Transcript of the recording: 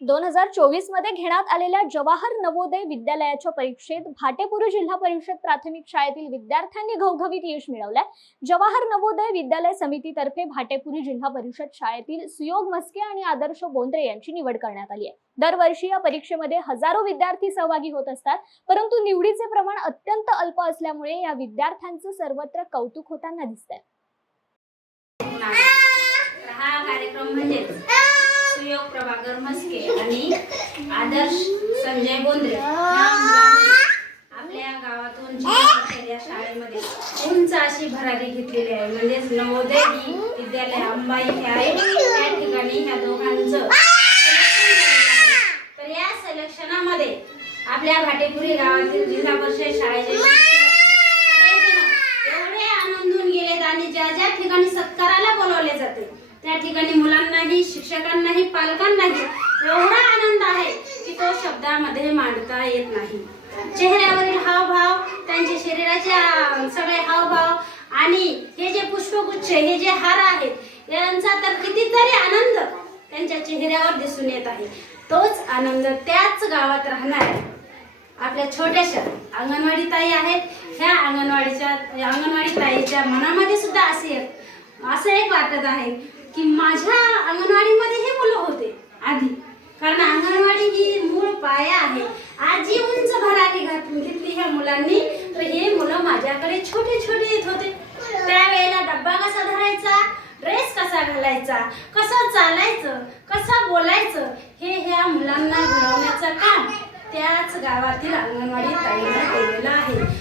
2024 मध्ये घेण्यात आलेल्या जवाहर नवोदय विद्यालयाच्या परीक्षेत भाटेपुरी जिल्हा परिषद प्राथमिक शाळेतील विद्यार्थ्यांनी घवघवीत यश मिळवले। जवाहर नवोदय विद्यालय समितीतर्फे भाटेपुरी जिल्हा परिषद शाळेतील सुयोग मस्के आणि आदर्श बोंद्रे यांची निवड करण्यात आली आहे। दरवर्षी या परीक्षेमध्ये हजारो विद्यार्थी सहभागी होत असतात, परंतु निवडीचे प्रमाण अत्यंत अल्प असल्यामुळे या विद्यार्थ्यांचं सर्वत्र कौतुक होताना दिसतंय। हा कार्यक्रम म्हणजे सुयोग प्रभाकर मस्के आणि आदर्श संजय बोंद्रे आपल्या गावातून जिल्हा शाळेमध्ये उंच अशी भरारी घेतलेली आहे। म्हणजे नवोदय विद्यालय अंबाई हे आहे, त्या ठिकाणी ह्या दोघांचं तर या सिलेक्शनामध्ये आपल्या भाटेपुरी गावातील जिल्हा परिषद शाळेचे एवढे आनंदून गेलेत आणि ज्या ज्या ठिकाणी सत्काराला बोलवले जाते त्या ठिकाणी मुलांनाही, शिक्षकांनाही, पालकांनाही एवढा आनंद आहे की तो शब्दामध्ये मांडता येत नाही। चेहऱ्यावरील हावभाव, त्यांचे शरीराचे सगळे हावभाव आणि हे जे पुष्पगुच्छ, हे जे हार आहेत यांचा तर कितीतरी आनंद त्यांच्या चेहऱ्यावर दिसून येत आहे। तोच आनंद त्याच गावात राहणार आपल्या छोट्याशा अंगणवाडी ताई आहेत। ह्या अंगणवाडी ताईच्या मनामध्ये सुद्धा असं एक वाटत आहे की माझ्या अंगणवाडीमध्ये हे मुलं होते आधी, कारण अंगणवाडी ही मूळ पाया आहे। आजी उंच भरारी घेतली ह्या मुलांनी, तर हे मुलं माझ्याकडे छोटे छोटे येत होते। त्यावेळेला डब्बा कसा धरायचा, ड्रेस कसा घालायचा, कसं चालायचं, कसं बोलायचं, हे ह्या मुलांना घडवण्याचं काम त्याच गावातील अंगणवाडी ताईने केलेलं आहे।